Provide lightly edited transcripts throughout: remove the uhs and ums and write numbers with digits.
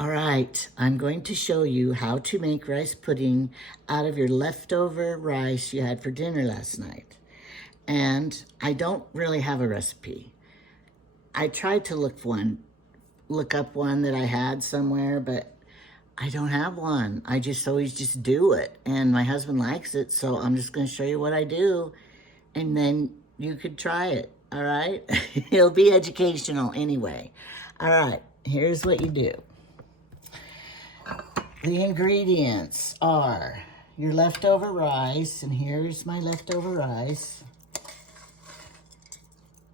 All right, I'm going to show you how to make rice pudding out of your leftover rice you had for dinner last night. And I don't really have a recipe. I tried to look up one that I had somewhere, but I don't have one. I just always just do it. And my husband likes it, so I'm just gonna show you what I do, and then you could try it, all right? It'll be educational anyway. All right, here's what you do. The ingredients are your leftover rice, and here's my leftover rice.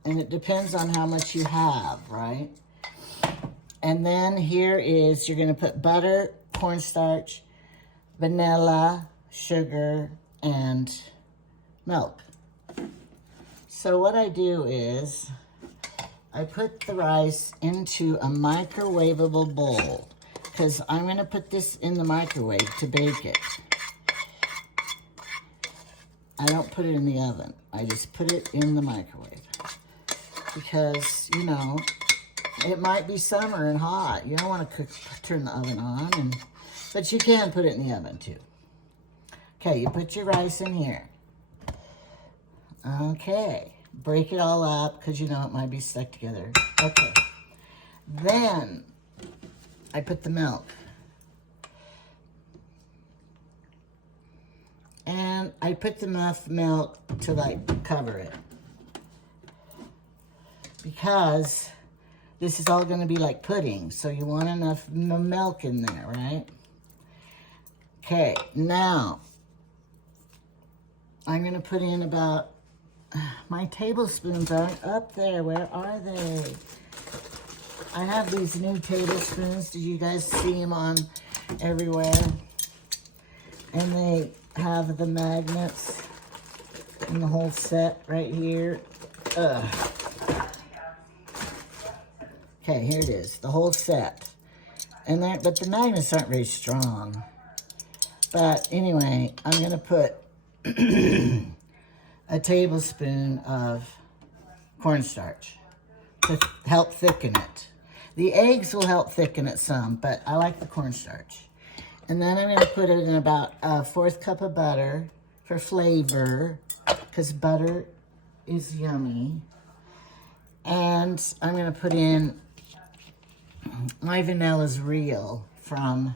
And it depends on how much you have, right? And then here is, you're gonna put butter, cornstarch, vanilla, sugar, and milk. So what I do is, I put the rice into a microwavable bowl, because I'm going to put this in the microwave to bake it. I don't put it in the oven. I just put it in the microwave. Because, you know, it might be summer and hot. You don't want to turn the oven on, but you can put it in the oven too. Okay, you put your rice in here. Okay, break it all up because you know it might be stuck together. Okay, then I put the milk. And I put enough milk to like cover it. Because this is all gonna be like pudding, so you want enough milk in there, right? Okay, now I'm gonna put in about, my tablespoons aren't up there, where are they? I have these new tablespoons. Did you guys see them on everywhere? And they have the magnets and the whole set right here. Ugh. Okay, here it is, the whole set. And there, but the magnets aren't very strong. But anyway, I'm gonna put a tablespoon of cornstarch to help thicken it. The eggs will help thicken it some, but I like the cornstarch. And then I'm gonna put it in about a 1/4 cup of butter for flavor, because butter is yummy. And I'm gonna put in, my vanilla's real from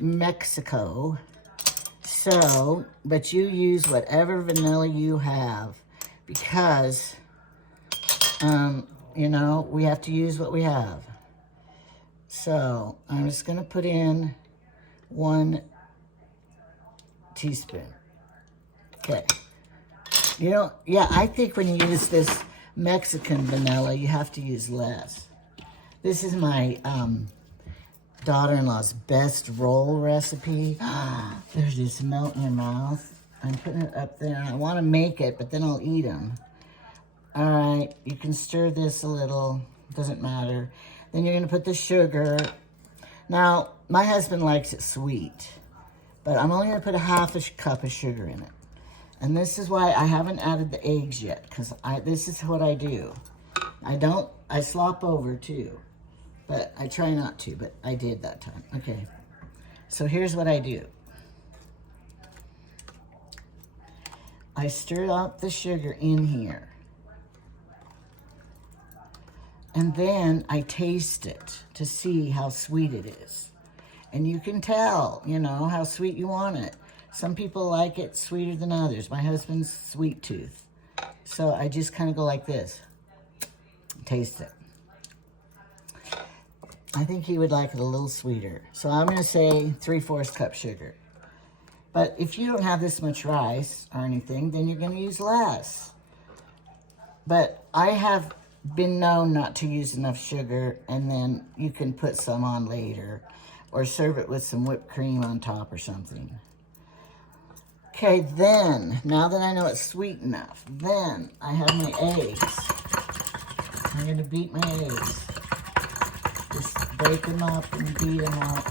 Mexico. So, but you use whatever vanilla you have, because, you know, we have to use what we have. So I'm just gonna put in 1 teaspoon. Okay. You know, yeah, I think when you use this Mexican vanilla, you have to use less. This is my daughter-in-law's best roll recipe. There's just melt in your mouth. I'm putting it up there. I want to make it, but then I'll eat them. All right, you can stir this a little, doesn't matter. Then you're gonna put the sugar. Now, my husband likes it sweet, but I'm only gonna put a 1/2 cup of sugar in it. And this is why I haven't added the eggs yet, because this is what I do. I slop over too, but I try not to, but I did that time. Okay, so here's what I do. I stir up the sugar in here. And then I taste it to see how sweet it is. And you can tell, you know, how sweet you want it. Some people like it sweeter than others. My husband's sweet tooth. So I just kind of go like this. Taste it. I think he would like it a little sweeter. So I'm going to say 3/4 cup sugar. But if you don't have this much rice or anything, then you're going to use less. But I have been known not to use enough sugar, and then you can put some on later or serve it with some whipped cream on top or something. Okay, then, now that I know it's sweet enough, then I have my eggs. I'm gonna beat my eggs. Just break them up and beat them up.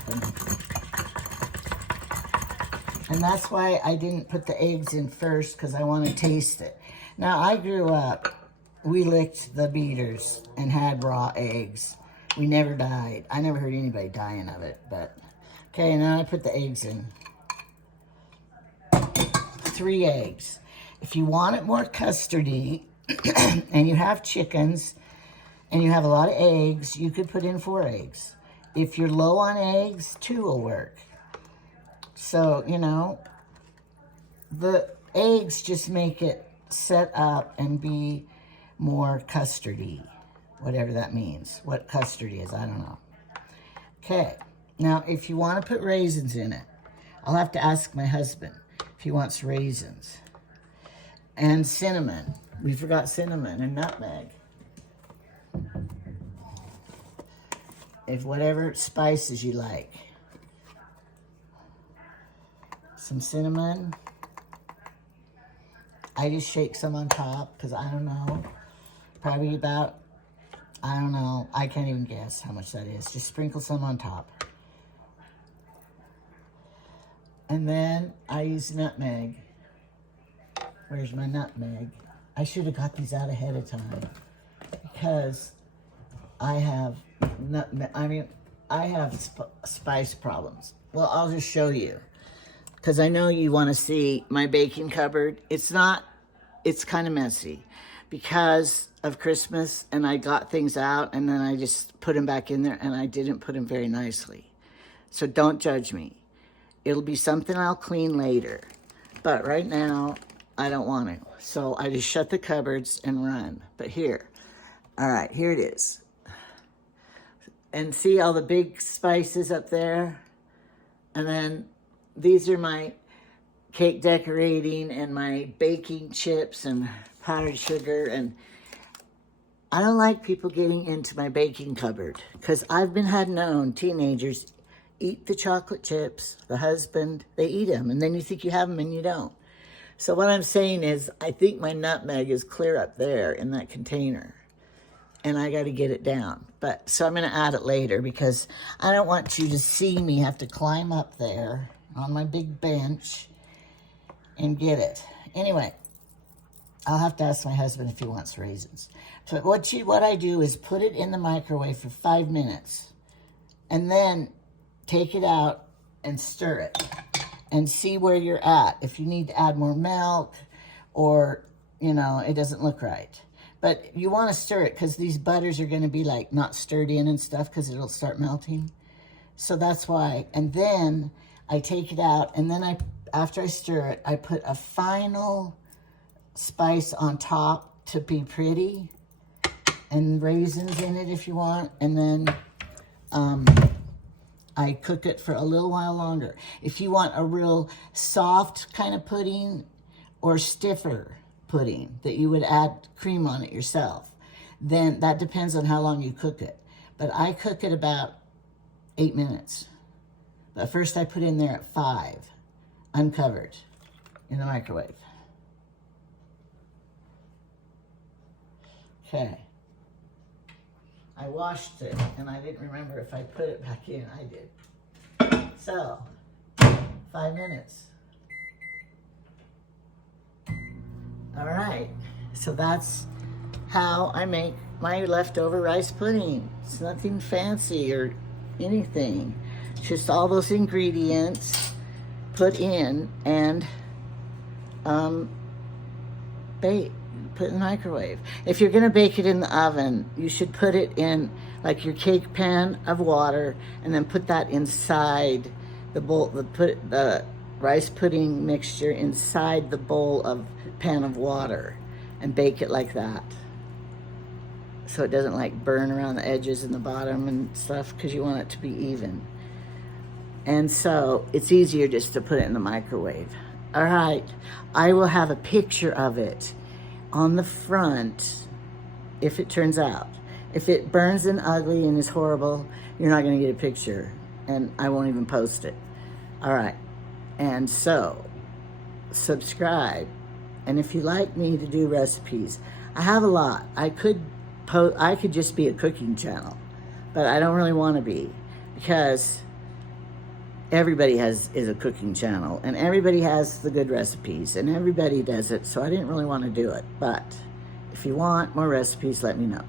And that's why I didn't put the eggs in first, because I want to taste it. Now, I grew up, we licked the beaters and had raw eggs. We never died. I never heard anybody dying of it, but... Okay, and then I put the eggs in. 3 eggs. If you want it more custardy, and you have chickens, and you have a lot of eggs, you could put in 4 eggs. If you're low on eggs, 2 will work. So, you know, the eggs just make it set up and be more custardy, whatever that means. What custardy is, I don't know. Okay, now if you want to put raisins in it, I'll have to ask my husband if he wants raisins. And cinnamon. We forgot cinnamon and nutmeg. If whatever spices you like. Some cinnamon. I just shake some on top because I don't know. Probably about, I don't know. I can't even guess how much that is. Just sprinkle some on top. And then I use nutmeg. Where's my nutmeg? I should have got these out ahead of time because I have nutmeg. I have spice problems. Well, I'll just show you because I know you want to see my baking cupboard. It's kind of messy because of Christmas, and I got things out and then I just put them back in there, and I didn't put them very nicely. So don't judge me. It'll be something I'll clean later, but right now I don't want to. So I just shut the cupboards and run. But here, all right, here it is. And see all the big spices up there? And then these are my cake decorating and my baking chips and powdered sugar. And I don't like people getting into my baking cupboard because I've had known teenagers eat the chocolate chips, the husband, they eat them. And then you think you have them and you don't. So what I'm saying is, I think my nutmeg is clear up there in that container. And I got to get it down. So I'm going to add it later because I don't want you to see me have to climb up there on my big bench and get it. Anyway, I'll have to ask my husband if he wants raisins. So what I do is put it in the microwave for 5 minutes. And then take it out and stir it. And see where you're at. If you need to add more milk or, you know, it doesn't look right. But you want to stir it because these butters are going to be like not stirred in and stuff because it'll start melting. So that's why. And then I take it out, and then after I stir it, I put a final spice on top to be pretty, and raisins in it if you want. And then I cook it for a little while longer. If you want a real soft kind of pudding or stiffer pudding that you would add cream on it yourself, then that depends on how long you cook it. But I cook it about 8 minutes. But first I put in there at 5, uncovered, in the microwave. Okay. I washed it, and I didn't remember if I put it back in. I did. So, 5 minutes. All right. So that's how I make my leftover rice pudding. It's nothing fancy or anything. It's just all those ingredients put in and bake. Put in the microwave. If you're going to bake it in the oven, you should put it in like your cake pan of water, and then put that inside the bowl. Put the rice pudding mixture inside the bowl of pan of water and bake it like that, so it doesn't like burn around the edges and the bottom and stuff, because you want it to be even. And so it's easier just to put it in the microwave. All right, I will have a picture of it on the front if it turns out. If it burns and ugly and is horrible, you're not going to get a picture, and I won't even post it. All right, and so subscribe. And if you like me to do recipes, I have a lot. I could just be a cooking channel, but I don't really want to be, because everybody is a cooking channel, and everybody has the good recipes, and everybody does it, so I didn't really want to do it. But if you want more recipes, let me know.